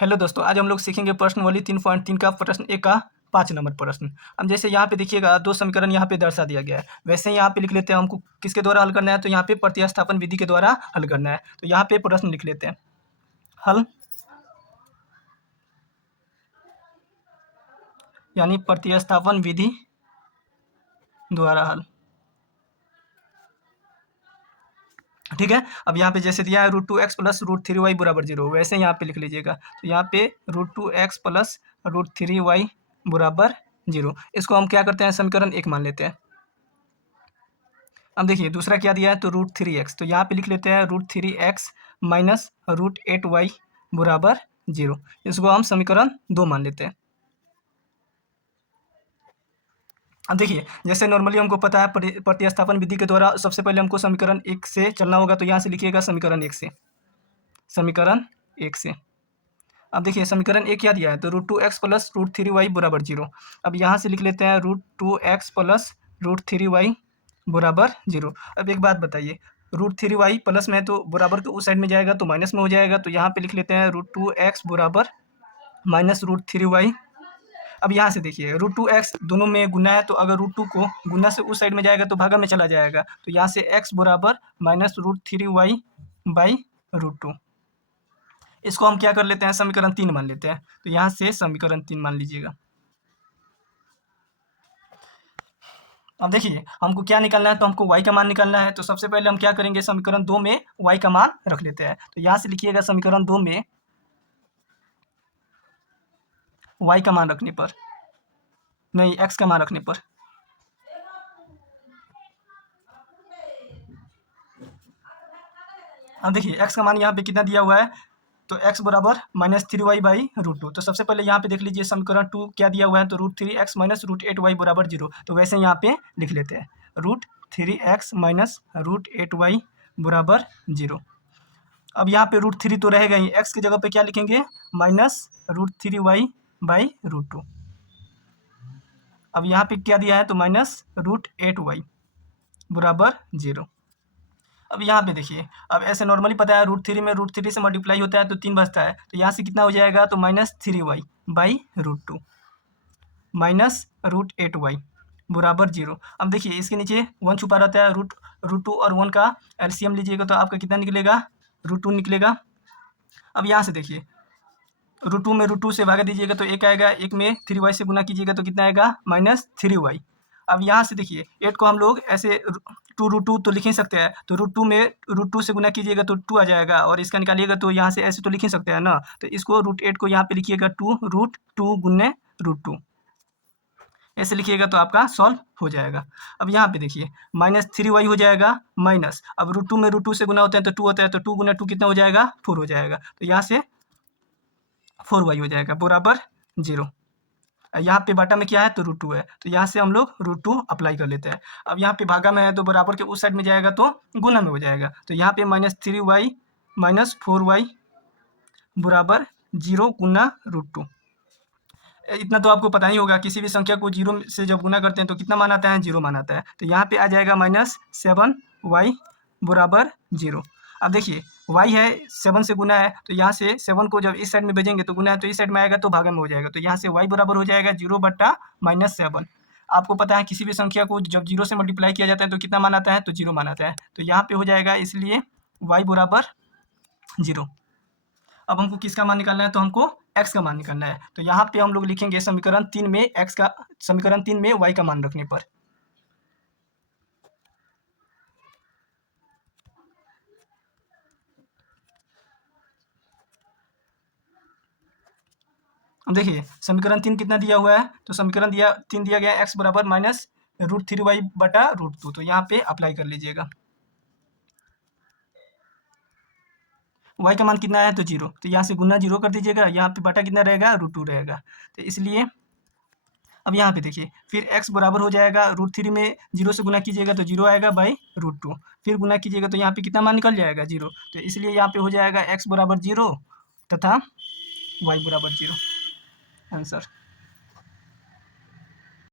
Hello दोस्तों, आज हम लोग सीखेंगे प्रश्नावली 3.3 का प्रश्न 1 का 5 नंबर प्रश्न। अब जैसे यहाँ पे देखिएगा दो समीकरण यहाँ पे दर्शा दिया गया है, वैसे ही यहाँ पे लिख लेते हैं। हमको किसके द्वारा हल करना है, तो यहाँ पे प्रतिस्थापन विधि के द्वारा हल करना है। तो यहाँ पे प्रश्न लिख लेते हैं, हल यानी प्रतिस्थापन विधि द्वारा हल। ठीक है। अब यहाँ पे जैसे दिया है √2x प्लस √3y बराबर 0, वैसे यहाँ पे लिख लीजिएगा। तो यहाँ पे √2x प्लस √3y बराबर 0, इसको हम क्या करते हैं, समीकरण 1 मान लेते हैं। अब देखिए दूसरा क्या दिया है, तो √3x, तो यहाँ पे लिख लेते हैं √3x माइनस √8y बराबर 0, इसको हम समीकरण 2 मान लेते हैं। अब देखिए जैसे नॉर्मली हमको पता है प्रतिस्थापन विधि के द्वारा सबसे पहले हमको समीकरण 1 से चलना होगा। तो यहाँ से लिखिएगा समीकरण 1 से, समीकरण 1 से। अब देखिए समीकरण 1 क्या दिया है, तो √2x प्लस √3y बराबर 0। अब यहाँ से लिख लेते हैं √2x प्लस √3y बराबर 0। अब एक बात बताइए, √3y प्लस में तो बराबर के उस साइड में जाएगा तो माइनस में हो जाएगा। तो यहाँ पे लिख लेते हैं √2x बराबर माइनस √3y। अब यहाँ से देखिए √2x दोनों में गुना है, तो अगर √2 को गुना से उस साइड में जाएगा तो भागा में चला जाएगा। तो यहाँ से x बराबर माइनस √3y बाई √2, इसको हम क्या कर लेते हैं, समीकरण 3 मान लेते हैं। तो यहाँ से समीकरण 3 मान लीजिएगा। अब देखिए हमको क्या निकालना है, तो हमको y का मान निकालना है। तो सबसे पहले हम क्या करेंगे, समीकरण 2 में y का मान रख लेते हैं। तो यहाँ से लिखिएगा समीकरण 2 में y का मान रखने पर, नहीं x का मान रखने पर, अब देखिए x का मान यहाँ पे कितना दिया हुआ है, तो x बराबर -3y बाई √2। तो सबसे पहले यहाँ पे देख लीजिए समीकरण 2 क्या दिया हुआ है, तो √3x माइनस √8y बराबर 0। तो वैसे यहाँ पे लिख लेते हैं √3x माइनस √8y बराबर 0। अब यहाँ पे √3 तो रहेगा ही, x की जगह पे क्या लिखेंगे, माइनस √3y बाई √2। अब यहाँ पे क्या दिया है, तो माइनस √8y बराबर 0। अब यहाँ पे देखिए, अब ऐसे नॉर्मली पता है √3 में √3 से मल्टीप्लाई होता है तो 3 बचता है। तो यहाँ से कितना हो जाएगा, तो -3y बाई √2 माइनस √8y बराबर 0। अब देखिए इसके नीचे 1 छुपा रहता है, √2 और 1 का एलसीएम लीजिएगा तो आपका कितना निकलेगा, √2 निकलेगा। अब यहाँ से देखिए √2 में √2 से भागा दीजिएगा तो 1 आएगा, 1 में 3y से गुना कीजिएगा तो कितना आएगा, -3y। अब यहाँ से देखिए 8 को हम लोग ऐसे 2√2 तो लिख ही सकते हैं। तो √2 में √2 से गुना कीजिएगा तो 2 आ जाएगा, और इसका निकालिएगा तो यहाँ से ऐसे तो लिख ही सकते हैं ना। तो इसको √8 को यहाँ पे लिखिएगा 2√2 गुने √2, ऐसे लिखिएगा तो आपका सॉल्व हो जाएगा। अब यहाँ पे देखिए -3y हो जाएगा माइनस, अब √2 में √2 से गुना होता है तो 2 होता है, तो 2 गुना 2 कितना हो जाएगा, 4 हो जाएगा। तो यहाँ से 4y हो जाएगा बराबर 0। यहाँ पे बाटा में क्या है, तो √2 है, तो यहाँ से हम लोग √2 अप्लाई कर लेते हैं। अब यहाँ पे भागा में है तो बराबर के उस साइड में जाएगा तो गुना में हो जाएगा। तो यहाँ पे -3y माइनस 4y बराबर 0 गुना √2। इतना तो आपको पता ही होगा, किसी भी संख्या को 0 से जब गुना करते हैं तो कितना मान आता है, 0 मान आता है। तो यहाँ पे आ जाएगा -7y बराबर 0। अब देखिए y है 7 से गुना है, तो यहाँ से 7 को जब इस साइड में भेजेंगे तो गुना है, तो इस साइड में आएगा तो भागा में हो जाएगा। तो यहाँ से y बराबर हो जाएगा 0 बट्टा -7। आपको पता है किसी भी संख्या को जब 0 से मल्टीप्लाई किया जाता है तो कितना मान आता है, तो 0 मान आता है। तो यहाँ पे हो जाएगा, इसलिए y बराबर 0। अब हमको किसका मान निकालना है, तो हमको x का मान निकालना है। तो यहाँ पे हम लोग लिखेंगे समीकरण 3 में x का, समीकरण 3 में y का मान रखने पर। अब देखिए समीकरण 3 कितना दिया हुआ है, तो समीकरण 3 दिया गया है x बराबर माइनस √3y बटा √2। तो यहाँ पे अप्लाई कर लीजिएगा। y का मान कितना है, तो 0, तो यहाँ से गुना 0 कर दीजिएगा, यहाँ पे बटा कितना रहेगा, √2 रहेगा। तो इसलिए अब यहाँ पे देखिए फिर x बराबर हो जाएगा, √3 में 0 से गुना कीजिएगा तो 0 आएगा बाई √2, फिर गुना कीजिएगा तो यहाँ पे कितना मान निकल जाएगा, 0। तो इसलिए यहाँ पे हो जाएगा x बराबर 0 तथा y बराबर 0, आंसर।